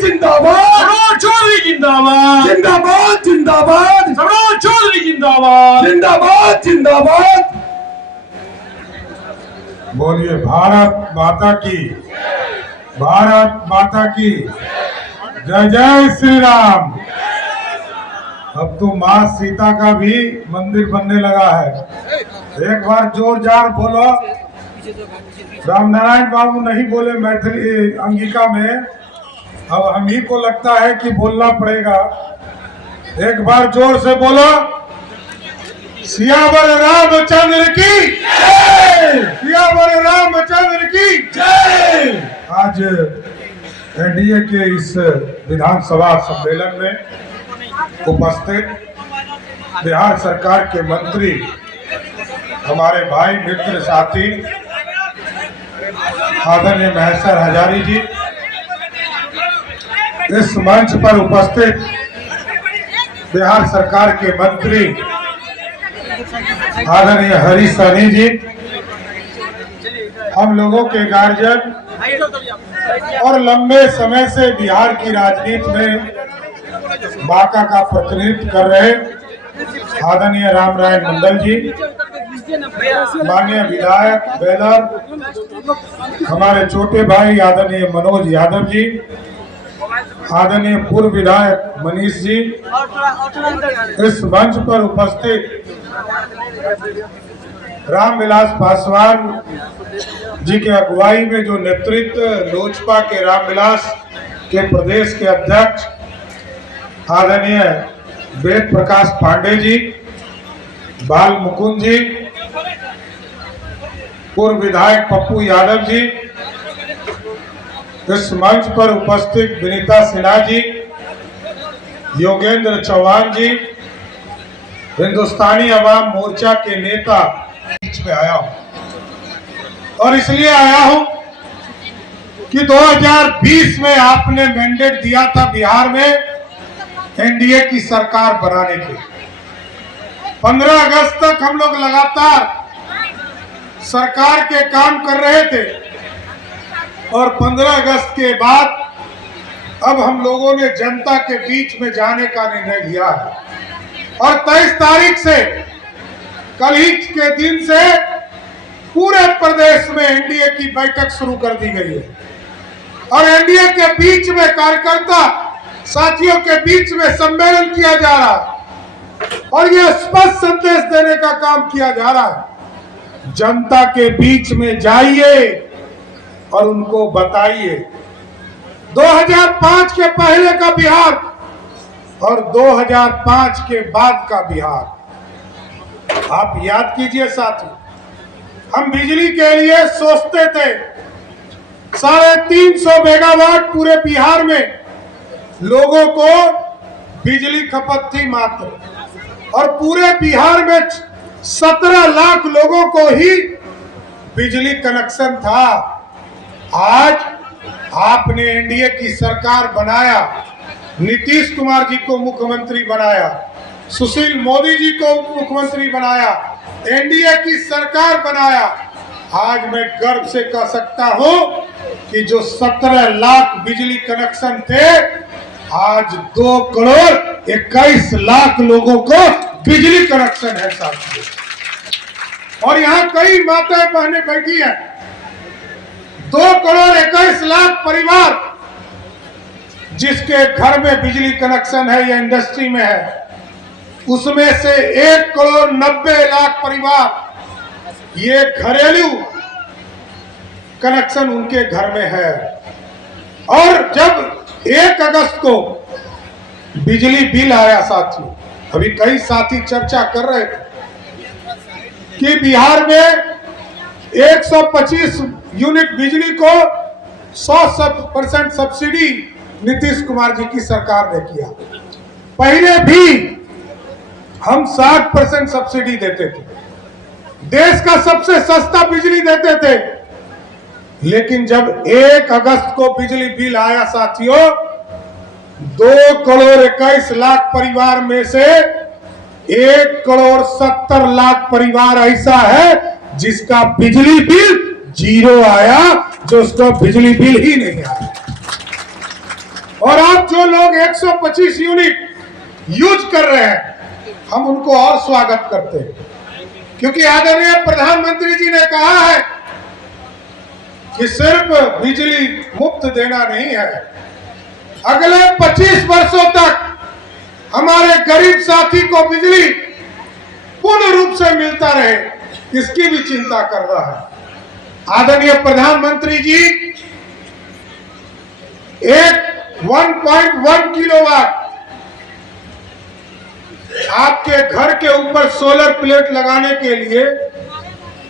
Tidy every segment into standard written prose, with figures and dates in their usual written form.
जिंदाबाद, सरोज चौधरी जिंदाबाद, जिंदाबाद जिंदाबाद, सरोज चौधरी जिंदाबाद, जिंदाबाद जिंदाबाद। बोलिए भारत माता की, भारत माता की जय जय श्री राम। अब तो माँ सीता का भी मंदिर बनने लगा है। एक बार जोरदार बोलो। रामनारायण बाबू नहीं बोले मैथिली अंगिका में, अब हम ही को लगता है कि बोलना पड़ेगा। एक बार जोर से बोलो, सियावर रामचंद्र की जय, सियावर रामचंद्र की जय। आज एनडीए के इस विधानसभा सम्मेलन में उपस्थित बिहार सरकार के मंत्री, हमारे भाई मित्र साथी आदरणीय महेश्वर हजारी जी, इस मंच पर उपस्थित बिहार सरकार के मंत्री आदरणीय हरीश सहनी जी, हम लोगों के गार्जियन और लंबे समय से बिहार की राजनीति में बांका का प्रतिनिधित्व कर रहे आदरणीय रामनारायण मंडल जी, माननीय विधायक बेलर, हमारे छोटे भाई आदरणीय मनोज यादव जी, आदरणीय पूर्व विधायक मनीष जी, इस मंच पर उपस्थित रामविलास पासवान जी के अगुवाई में जो नेतृत्व लोजपा के रामविलास के प्रदेश के अध्यक्ष आदरणीय वेद प्रकाश पांडे जी, बाल मुकुंद जी, पूर्व विधायक पप्पू यादव जी, इस मंच पर उपस्थित विनीता सिन्हा जी, योगेंद्र चौहान जी, हिंदुस्तानी अवाम मोर्चा के नेता बीच में आया हूं। और इसलिए आया हूं कि 2020 में आपने मैंडेट दिया था बिहार में एनडीए की सरकार बनाने के। 15 अगस्त तक हम लोग लगातार सरकार के काम कर रहे थे और 15 अगस्त के बाद अब हम लोगों ने जनता के बीच में जाने का निर्णय लिया है। और 23 तारीख से, कल ही के दिन से पूरे प्रदेश में एनडीए की बैठक शुरू कर दी गई है और एनडीए के बीच में कार्यकर्ता साथियों के बीच में सम्मेलन किया जा रहा है और यह स्पष्ट संदेश देने का काम किया जा रहा है, जनता के बीच में जाइए और उनको बताइए 2005 के पहले का बिहार और 2005 के बाद का बिहार। आप याद कीजिए साथियों, हम बिजली के लिए सोचते थे 350 मेगावाट पूरे बिहार में लोगों को बिजली खपत थी मात्र, और पूरे बिहार में 17 लाख लोगों को ही बिजली कनेक्शन था। आज आपने एनडीए की सरकार बनाया, नीतीश कुमार जी को मुख्यमंत्री बनाया, सुशील मोदी जी को मुख्यमंत्री बनाया, एनडीए की सरकार बनाया। आज मैं गर्व से कह सकता हूं कि जो 17 लाख बिजली कनेक्शन थे, आज 2 करोड़ 21 लाख लोगों को बिजली कनेक्शन है साथियों। और यहाँ कई माताएं बहनें बैठी हैं, 2 करोड़ 21 लाख परिवार जिसके घर में बिजली कनेक्शन है या इंडस्ट्री में है, उसमें से 1 करोड़ 90 लाख परिवार ये घरेलू कनेक्शन उनके घर में है। और जब 1 अगस्त को बिजली बिल आया साथियों, अभी कई साथी चर्चा कर रहे थे कि बिहार में 125 यूनिट बिजली को 100% सब्सिडी नीतीश कुमार जी की सरकार ने किया। पहले भी हम 60% सब्सिडी देते थे, देश का सबसे सस्ता बिजली देते थे। लेकिन जब 1 अगस्त को बिजली बिल आया साथियों, 2 करोड़ 21 लाख परिवार में से 1 करोड़ 70 लाख परिवार ऐसा है जिसका बिजली बिल 0 आया, जो उसका बिजली बिल ही नहीं आया। और आप जो लोग 125 यूनिट यूज कर रहे हैं, हम उनको और स्वागत करते हैं, क्योंकि आदरणीय प्रधानमंत्री जी ने कहा है कि सिर्फ बिजली मुफ्त देना नहीं है, अगले 25 वर्षों तक हमारे गरीब साथी को बिजली पूर्ण रूप से मिलता रहे, इसकी भी चिंता कर रहा है। आदरणीय प्रधानमंत्री जी एक 1.1 किलोवाट आपके घर के ऊपर सोलर प्लेट लगाने के लिए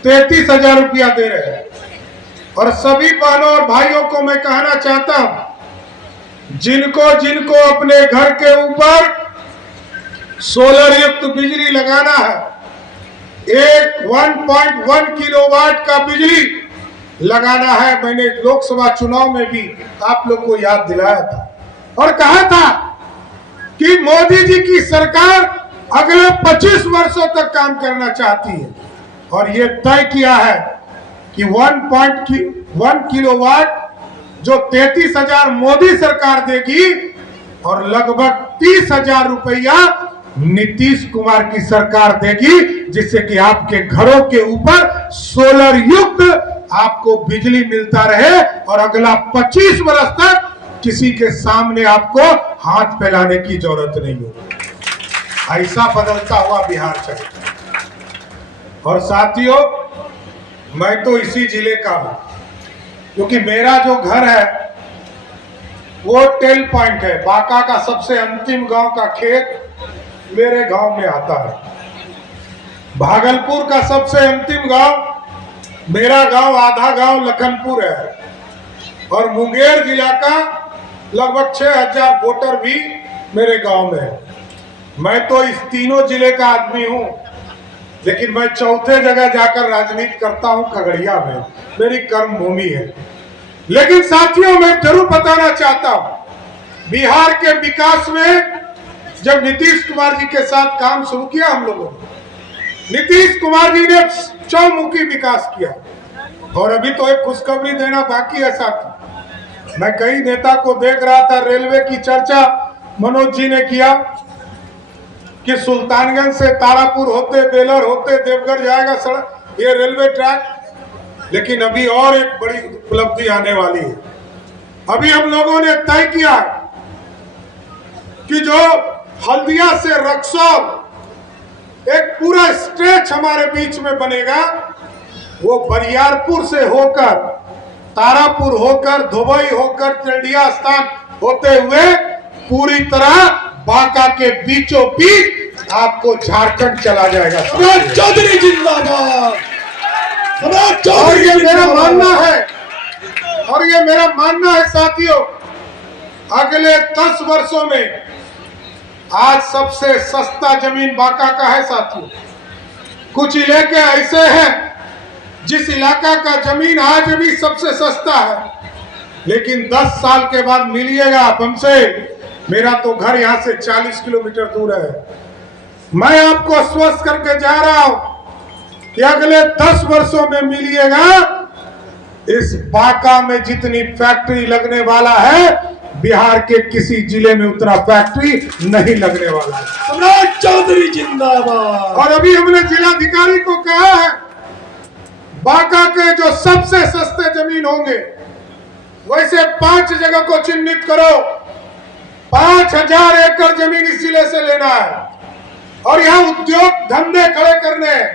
33,000 रुपया दे रहे हैं। और सभी बहनों और भाइयों को मैं कहना चाहता हूं, जिनको जिनको अपने घर के ऊपर सोलर युक्त बिजली लगाना है, एक 1.1 किलोवाट का बिजली लगाना है। मैंने लोकसभा चुनाव में भी आप लोग को याद दिलाया था और कहा था कि मोदी जी की सरकार अगले 25 वर्षों तक काम करना चाहती है, और ये तय किया है कि 1.1 किलोवाट जो 33,000 मोदी सरकार देगी और लगभग 30,000 रुपया नीतीश कुमार की सरकार देगी, जिससे कि आपके घरों के ऊपर सोलर युक्त आपको बिजली मिलता रहे और अगला 25 वर्ष तक किसी के सामने आपको हाथ फैलाने की जरूरत नहीं हो। ऐसा बदलता हुआ बिहार चलेगा। और साथियों, मैं तो इसी जिले का हूं, क्योंकि मेरा जो घर है वो टेल पॉइंट है। बांका का सबसे अंतिम गांव का खेत मेरे गांव में आता है। भागलपुर का सबसे अंतिम गांव, मेरा गांव आधा गांव लखनपुर है, और मुंगेर जिला का लगभग 6,000 वोटर भी मेरे गांव में है। मैं तो इस तीनों जिले का आदमी हूं, लेकिन मैं चौथे जगह जाकर राजनीति करता हूं, खगड़िया में मेरी कर्म भूमि है। लेकिन साथियों, मैं जरूर बताना चाहता हूं, बिहार के विकास में जब नीतीश कुमार जी के साथ काम शुरू किया हम लोगों ने, नीतीश कुमार जी ने चौमुखी विकास किया। और अभी तो एक खुशखबरी देना बाकी है साथी। मैं कई नेता को देख रहा था, रेलवे की चर्चा मनोज जी ने किया कि सुल्तानगंज से तारापुर होते, बेलर होते देवघर जाएगा सड़क, ये रेलवे ट्रैक। लेकिन अभी और एक बड़ी उपलब्धि आने वाली है। अभी हम लोगों ने तय किया कि जो हल्दिया से रक्सौल एक पूरा स्ट्रेच हमारे बीच में बनेगा, वो बरियारपुर से होकर, तारापुर होकर, धोबई होकर, तिलडिया स्थान होते हुए पूरी तरह बांका के बीचों बीच आपको झारखंड चला जाएगा। चौधरी जिंदाबाद। और ये मेरा मानना है, और ये मेरा मानना है साथियों, अगले 10 वर्षों में आज सबसे सस्ता जमीन बांका का है साथियों। कुछ इलाके ऐसे हैं जिस इलाका का जमीन आज भी सबसे सस्ता है, लेकिन 10 साल के बाद मिलिएगा आप हमसे। मेरा तो घर यहाँ से 40 किलोमीटर दूर है। मैं आपको आश्वस्त करके जा रहा हूं कि अगले 10 वर्षों में मिलिएगा, इस बांका में जितनी फैक्ट्री लगने वाला है, बिहार के किसी जिले में उतना फैक्ट्री नहीं लगने वाला है। सम्राट चौधरी जिंदाबाद। और अभी हमने जिलाधिकारी को कहा है, बांका के जो सबसे सस्ते जमीन होंगे वैसे 5 जगह को चिन्हित करो। 5,000 एकड़ जमीन इस जिले से लेना है और यहाँ उद्योग धंधे खड़े करने हैं।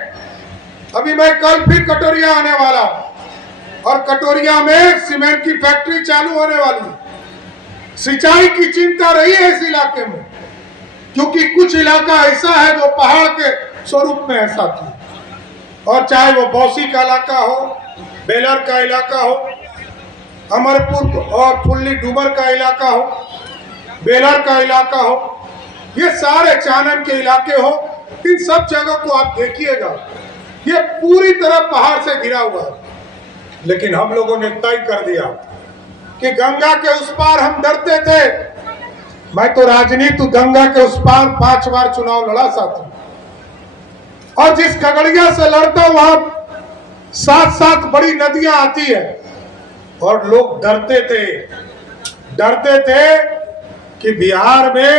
अभी मैं कल फिर कटोरिया आने वाला हूं और कटोरिया में सीमेंट की फैक्ट्री चालू होने वाली है। सिंचाई की चिंता रही है इस इलाके में, क्योंकि कुछ इलाका ऐसा है जो पहाड़ के स्वरूप में है साथी। और चाहे वो बौसी का इलाका हो, बेलर का इलाका हो, अमरपुर और फुल्ली डूमर का इलाका हो, बेलर का इलाका हो, ये सारे चानन के इलाके हो, इन सब जगहों को आप देखिएगा, ये पूरी तरह पहाड़ से घिरा हुआ है। लेकिन हम लोगों ने तय कर दिया कि गंगा के उस पार हम डरते थे। मैं तो राजनीति गंगा के उस पार 5 बार चुनाव लड़ा साथी, और जिस खगड़िया से लड़ता हूं वहां 7 बड़ी नदियां आती है और लोग डरते थे कि बिहार में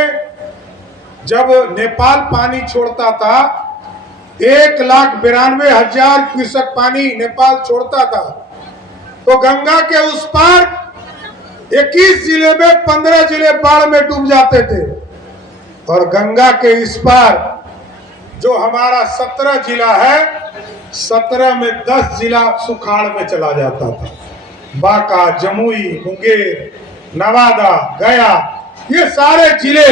जब नेपाल पानी छोड़ता था 1,92,000 क्यूसेक पानी नेपाल छोड़ता था, तो गंगा के उस पार 21 जिले में 15 जिले बाढ़ में डूब जाते थे, और गंगा के इस पार जो हमारा 17 जिला है, 17 में 10 जिला सुखाड़ में चला जाता था। बांका, जमुई, मुंगेर, नवादा, गया, ये सारे जिले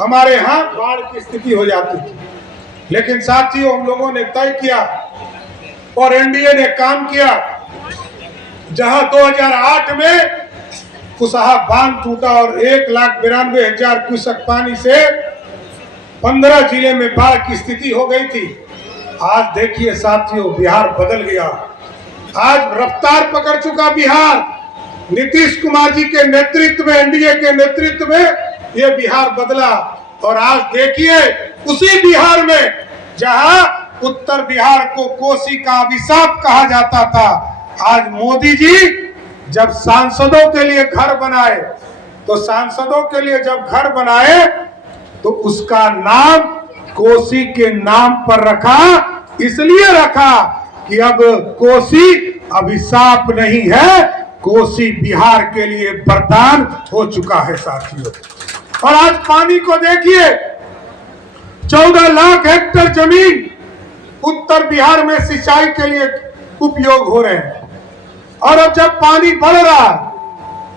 हमारे यहाँ बाढ़ की स्थिति हो जाती थी। लेकिन साथियों, हम लोगों ने तय किया और एनडीए ने काम किया, जहां 2008 में कुशहा बांध टूटा और 1,92,000 क्यूसेक पानी से 15 जिले में बाढ़ की स्थिति हो गई थी। आज देखिए साथियों, बिहार बदल गया। आज रफ्तार पकड़ चुका बिहार। नीतीश कुमार जी के नेतृत्व में, एनडीए के नेतृत्व में ये बिहार बदला। और आज देखिए, उसी बिहार में जहां उत्तर बिहार को कोसी का अभिशाप कहा जाता था, आज मोदी जी जब सांसदों के लिए घर बनाए, तो सांसदों के लिए जब घर बनाए तो उसका नाम कोसी के नाम पर रखा। इसलिए रखा कि अब कोसी अभिशाप नहीं है, कोसी बिहार के लिए वरदान हो चुका है साथियों। और आज पानी को देखिए, 14 लाख हेक्टेयर जमीन उत्तर बिहार में सिंचाई के लिए उपयोग हो रहे हैं। और अब जब पानी बढ़ रहा,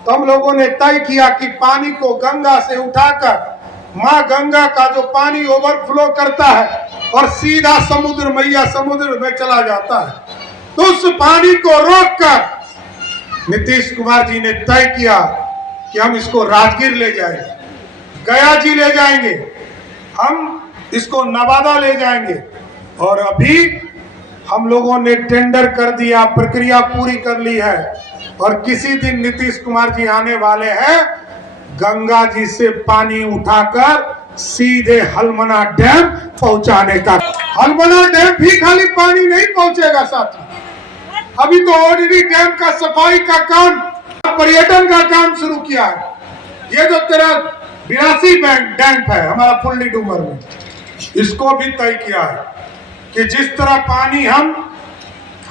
तो हम लोगों ने तय किया कि पानी को गंगा से उठाकर मां गंगा का जो पानी ओवरफ्लो करता है और सीधा समुद्र, मैया समुद्र में चला जाता है, तो उस पानी को रोककर नीतीश कुमार जी ने तय किया कि हम इसको राजगीर ले जाएंगे, गया जी ले जाएंगे, हम इसको नवादा ले जाएंगे। और अभी हम लोगों ने टेंडर कर दिया, प्रक्रिया पूरी कर ली है, और किसी दिन नीतीश कुमार जी आने वाले हैं, गंगा जी से पानी उठाकर सीधे हलमना डैम पहुंचाने का। हलमना डैम भी खाली पानी नहीं पहुंचेगा साथी, अभी तो ओडीडी डैम का सफाई का काम, पर्यटन का काम शुरू किया है। ये जो तेरा 82 डैम है हमारा फुल्ली डूमर में, इसको भी तय किया है कि जिस तरह पानी हम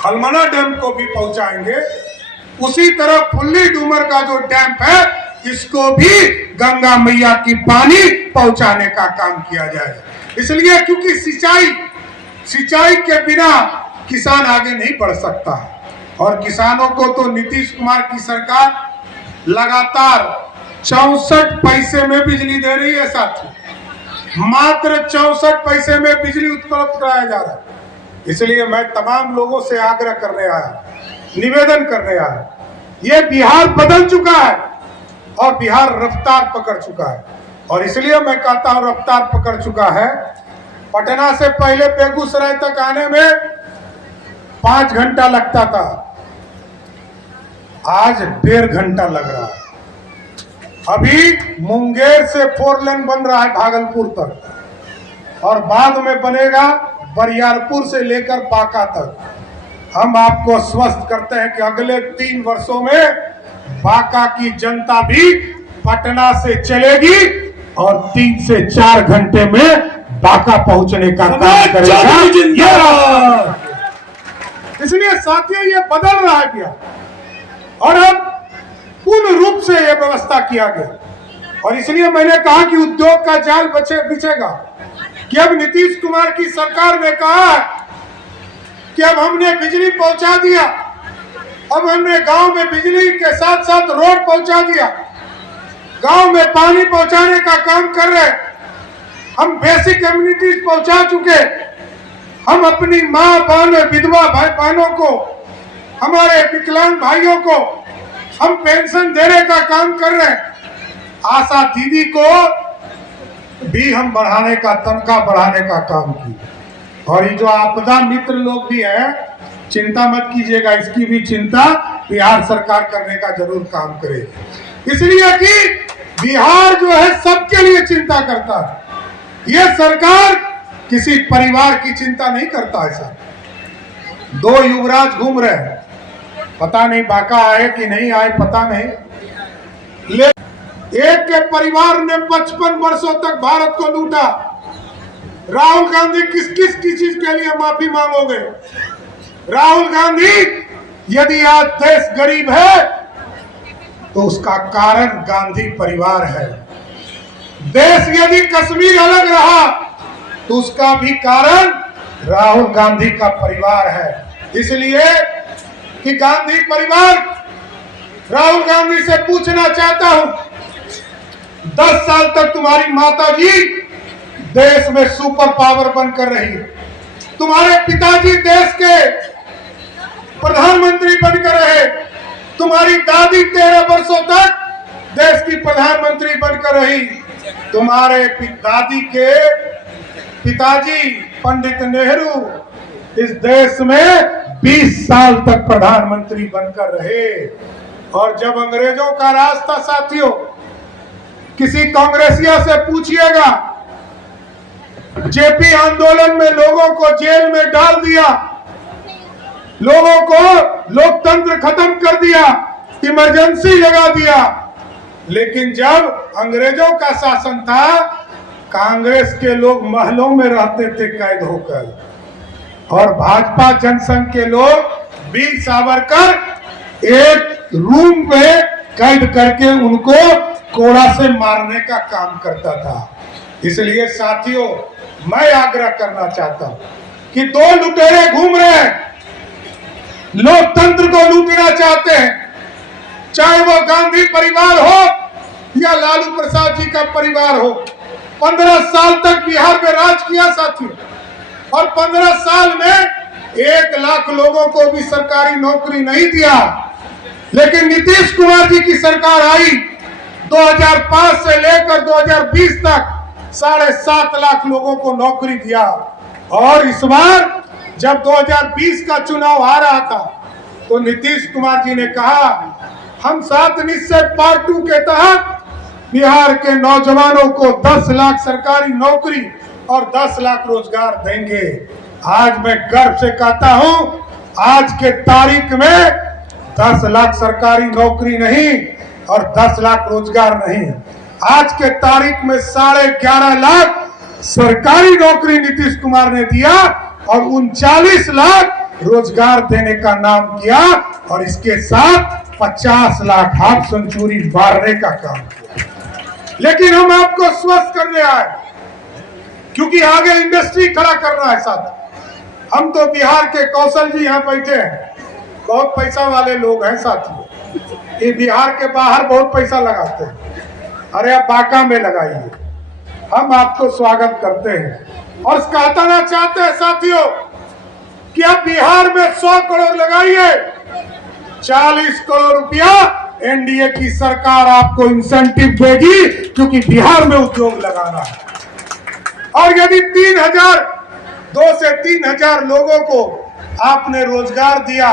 हलमना डैम को भी पहुंचाएंगे, उसी तरह फुल्ली डूमर का जो डैम है, इसको भी गंगा मैया की पानी पहुंचाने का काम किया जाएगा। इसलिए क्योंकि सिंचाई के बिना किसान आगे नहीं बढ़ सकता, और किसानों को तो नीतीश कुमार की सरकार लगातार 64 पैसे में बिजली दे रही है साथी, मात्र 64 पैसे में बिजली उपलब्ध कराया जा रहा है। इसलिए मैं तमाम लोगों से आग्रह करने आया, निवेदन करने आया, ये बिहार बदल चुका है और बिहार रफ्तार पकड़ चुका है। और इसलिए मैं कहता हूं रफ्तार पकड़ चुका है। पटना से पहले बेगूसराय तक आने में 5 घंटा लगता था, आज 1.5 घंटा लग रहा है। अभी मुंगेर से 4 लेन बन रहा है भागलपुर तक, और बाद में बनेगा बरियारपुर से लेकर बांका तक। हम आपको आश्वस्त करते हैं कि अगले 3 वर्षों में बांका की जनता भी पटना से चलेगी और 3 से 4 घंटे में बांका पहुंचने का काम करेगा। इसलिए साथियों, ये बदल रहा है बिहार, और अब पूर्ण रूप से यह व्यवस्था किया गया। और इसलिए मैंने कहा कि उद्योग का जाल बिछेगा, कि अब नीतीश कुमार की सरकार ने कहा कि अब हमने बिजली पहुंचा दिया, अब हमने गांव में बिजली के साथ साथ रोड पहुंचा दिया, गांव में पानी पहुंचाने का काम कर रहे, हम बेसिक कम्युनिटीज पहुंचा चुके, हम अपनी माँ बहन विधवा भाई बहनों को, हमारे विकलांग भाइयों को हम पेंशन देने का काम कर रहे हैं। आशा दीदी को भी हम बढ़ाने का, तनख्वाह बढ़ाने का काम किया। और ये जो आपदा मित्र लोग भी हैं, चिंता मत कीजिएगा, इसकी भी चिंता बिहार सरकार करने का जरूर काम करेगी। इसलिए कि बिहार जो है सबके लिए चिंता करता है, ये सरकार किसी परिवार की चिंता नहीं करता है सर। 2 युवराज घूम रहे हैं, पता नहीं बांका आए कि नहीं आए, पता नहीं, एक के परिवार ने 55 वर्षों तक भारत को लूटा। राहुल गांधी किस किस चीज के लिए माफी मांगोगे? राहुल गांधी, यदि आज देश गरीब है तो उसका कारण गांधी परिवार है। देश यदि कश्मीर अलग रहा तो उसका भी कारण राहुल गांधी का परिवार है। इसलिए कि गांधी परिवार राहुल गांधी से पूछना चाहता हूं, 10 साल तक तुम्हारी माता जी देश में सुपर पावर बनकर रही, तुम्हारे पिताजी देश के प्रधानमंत्री बनकर रहे, तुम्हारी दादी 13 वर्षों तक देश की प्रधानमंत्री बनकर रही, तुम्हारे दादी के पिताजी पंडित नेहरू इस देश में 20 साल तक प्रधानमंत्री बनकर रहे। और जब अंग्रेजों का राज था साथियों, किसी कांग्रेसिया से पूछिएगा, जेपी आंदोलन में लोगों को जेल में डाल दिया, लोगों को लोकतंत्र खत्म कर दिया, इमरजेंसी लगा दिया, लेकिन जब अंग्रेजों का शासन था कांग्रेस के लोग महलों में रहते थे कैद होकर, और भाजपा जनसंघ के लोग वीर सावरकर एक रूम में कैद करके उनको कोड़ा से मारने का काम करता था। इसलिए साथियों, मैं आग्रह करना चाहता हूं कि 2 लुटेरे घूम रहे हैं, लोकतंत्र को लूटना चाहते हैं, चाहे वो गांधी परिवार हो या लालू प्रसाद जी का परिवार हो। 15 साल तक बिहार में राज किया साथियों, और 15 साल में 1 लाख लोगों को भी सरकारी नौकरी नहीं दिया। लेकिन नीतीश कुमार जी की सरकार आई, 2005 से लेकर 2020 तक 7.5 लाख लोगों को नौकरी दिया। और इस बार जब 2020 का चुनाव आ रहा था तो नीतीश कुमार जी ने कहा, हम 7 निश्चय पार्ट 2 के तहत बिहार के नौजवानों को 10 लाख सरकारी नौकरी और 10 लाख रोजगार देंगे। आज मैं गर्व से कहता हूं, आज के तारीख में 10 लाख सरकारी नौकरी नहीं और 10 लाख रोजगार नहीं, आज के तारीख में 11.5 लाख सरकारी नौकरी नीतीश कुमार ने दिया और 39 लाख रोजगार देने का नाम किया, और इसके साथ 50 लाख हाफ सेंचुरी मारने का काम किया। लेकिन हम आपको स्वस्थ करने आए, क्योंकि आगे इंडस्ट्री खड़ा करना है साथ। हम तो बिहार के कौशल जी यहाँ बैठे हैं, बहुत पैसा वाले लोग हैं साथियों, ये बिहार के बाहर बहुत पैसा लगाते हैं। अरे आप बांका में लगाइए, हम आपको स्वागत करते हैं और कहना चाहते हैं साथियों कि आप बिहार में 100 करोड़ लगाइए, 40 करोड़ रुपया एनडीए की सरकार आपको इंसेंटिव देगी, क्योंकि बिहार में उद्योग लगाना है। और यदि 2 से 3,000 लोगों को आपने रोजगार दिया,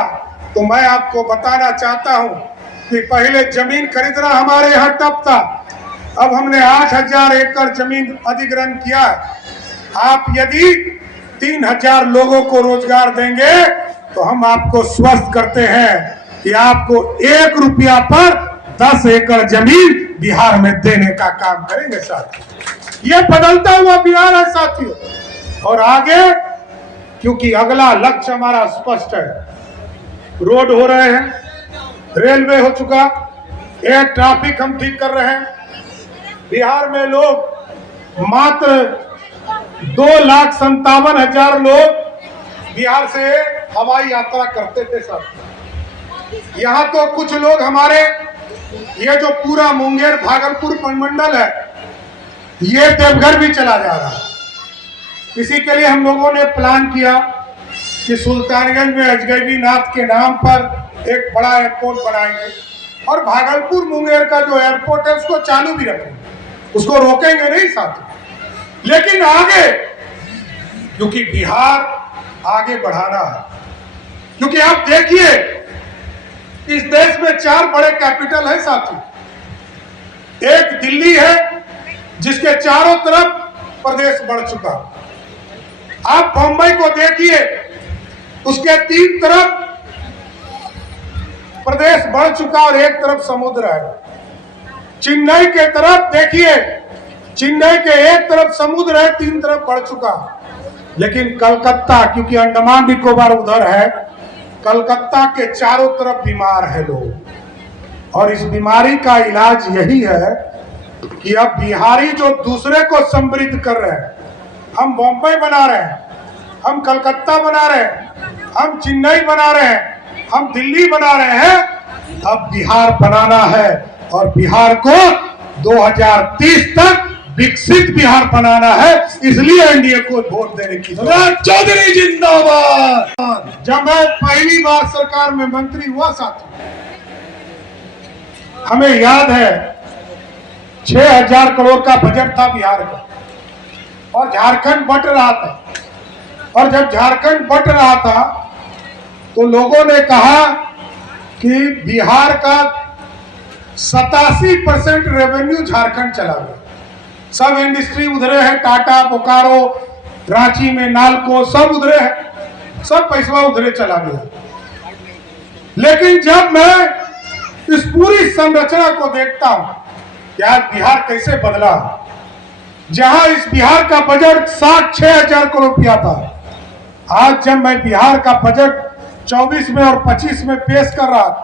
तो मैं आपको बताना चाहता हूं कि पहले जमीन खरीदना हमारे यहाँ टफ था, अब हमने 8,000 एकड़ जमीन अधिग्रहण किया। आप यदि 3,000 लोगों को रोजगार देंगे तो हम आपको स्वस्थ करते हैं कि आपको 1 रुपया पर 10 एकड़ जमीन बिहार में देने का काम करेंगे साथियों। ये बदलता हुआ बिहार है साथियों। और आगे, क्योंकि अगला लक्ष्य हमारा स्पष्ट है, रोड हो रहे हैं, रेलवे हो चुका, एयर ट्रैफिक हम ठीक कर रहे हैं। बिहार में लोग मात्र 2,57,000 लोग बिहार से हवाई यात्रा करते थे साथियों। यहाँ तो कुछ लोग हमारे, ये जो पूरा मुंगेर भागलपुर मंडल है, ये देवघर भी चला जा रहा है। इसी के लिए हम लोगों ने प्लान किया कि सुल्तानगंज में अजगैबी नाथ के नाम पर एक बड़ा एयरपोर्ट बनाएंगे, और भागलपुर मुंगेर का जो एयरपोर्ट है उसको चालू भी रखेंगे, उसको रोकेंगे नहीं साथियों। लेकिन आगे, क्योंकि बिहार आगे बढ़ाना है, क्योंकि आप देखिए इस देश में 4 बड़े कैपिटल है साथियों। एक दिल्ली है जिसके चारों तरफ प्रदेश बढ़ चुका। आप बंबई को देखिए, उसके 3 तरफ प्रदेश बढ़ चुका और एक तरफ समुद्र है। चेन्नई के तरफ देखिए, चेन्नई के एक तरफ समुद्र है, 3 तरफ बढ़ चुका, लेकिन कलकत्ता, क्योंकि अंडमान निकोबार उधर है, कलकत्ता के चारों तरफ बीमार है लोग। और इस बीमारी का इलाज यही है कि अब बिहारी जो दूसरे को समृद्ध कर रहे हैं, हम बॉम्बे बना रहे हैं, हम कलकत्ता बना रहे हैं, हम चेन्नई बना रहे हैं, हम दिल्ली बना रहे हैं, अब बिहार बनाना है। और बिहार को 2030 तक विकसित बिहार बनाना है, इसलिए एनडीए को वोट देने की जरूरत। चौधरी जिंदाबाद। जब मैं पहली बार सरकार में मंत्री हुआ साथी, हमें याद है 6000 करोड़ का बजट था बिहार का, और झारखंड बट रहा था। और जब झारखंड बट रहा था तो लोगों ने कहा कि बिहार का 87% रेवेन्यू झारखंड चला गया, सब इंडस्ट्री उधरे है, टाटा, बोकारो, रांची में नालको सब उधरे है, सब पैसा उधरे चला गया। लेकिन जब मैं इस पूरी संरचना को देखता हूं कि आज बिहार कैसे बदला, जहां इस बिहार का बजट 6,000 करोड़ रुपया था, आज जब मैं बिहार का बजट 24 में और 25 में पेश कर रहा था,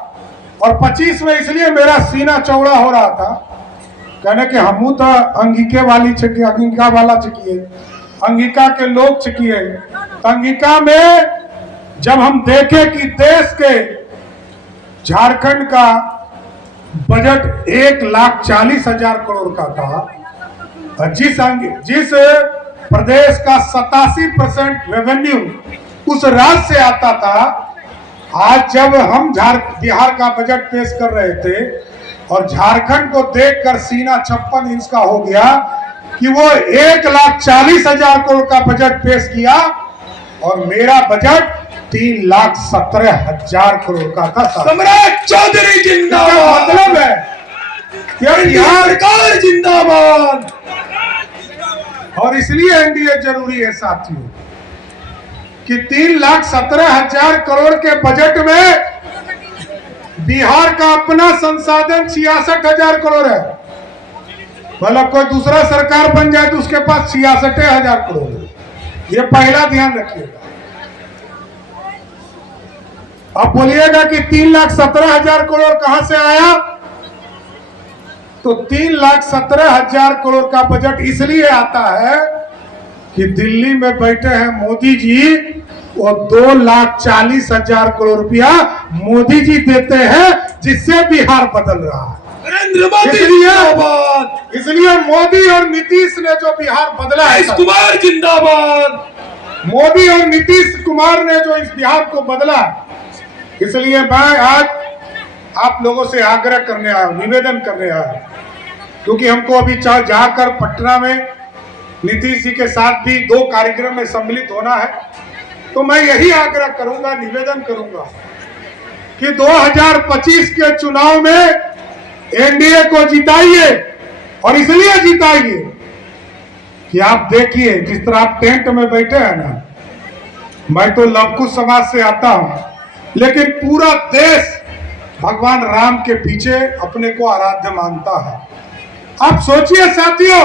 और 25 में इसलिए मेरा सीना चौड़ा हो रहा था, कहने कि हमू तो अंगिके वाली चकी, अंगिका वाला चकिए, अंगिका के लोग चकिए। अंगिका में जब हम देखे कि देश के झारखंड का बजट 1,40,000 करोड़ का था, जिस प्रदेश का 87% रेवेन्यू उस राज्य से आता था, आज जब हम बिहार का बजट पेश कर रहे थे और झारखंड को देखकर सीना 56 इंच का हो गया कि वो 1,40,000 करोड़ का बजट पेश किया और मेरा बजट 3,17,000 करोड़ का था। सम्राट चौधरी जिंदाबाद। मतलब है बिहार सरकार जिंदाबाद। और इसलिए एनडीए जरूरी है साथियों कि 3,17,000 करोड़ के बजट में बिहार का अपना संसाधन 66,000 करोड़ है। मतलब कोई दूसरा सरकार बन जाए तो उसके पास 66,000 करोड़ है, ये पहला ध्यान रखिएगा। अब बोलिएगा कि 3,17,000 करोड़ कहां से आया, तो 3,17,000 करोड़ का बजट इसलिए आता है कि दिल्ली में बैठे हैं मोदी जी, वो 2,40,000 करोड़ रुपया मोदी जी देते हैं, जिससे बिहार बदल रहा है। नरेंद्र मोदी जिंदाबाद। इसलिए मोदी और नीतीश ने जो बिहार बदला है, नीतीश कुमार जिंदाबाद। मोदी और नीतीश कुमार ने जो इस बिहार को बदला, इसलिए मैं आज आप लोगों से आग्रह करने आया हूं, निवेदन करने आया हूं, क्योंकि हमको अभी जाकर पटना में नीतीश जी के साथ भी 2 कार्यक्रम में सम्मिलित होना है। तो मैं यही आग्रह करूंगा, निवेदन करूंगा कि 2025 के चुनाव में एनडीए को जिताइए, और इसलिए जिताइए कि आप देखिए जिस तरह आप टेंट में बैठे हैं ना, मैं तो लवकुश समाज से आता हूं, लेकिन पूरा देश भगवान राम के पीछे अपने को आराध्य मानता है। आप सोचिए साथियों,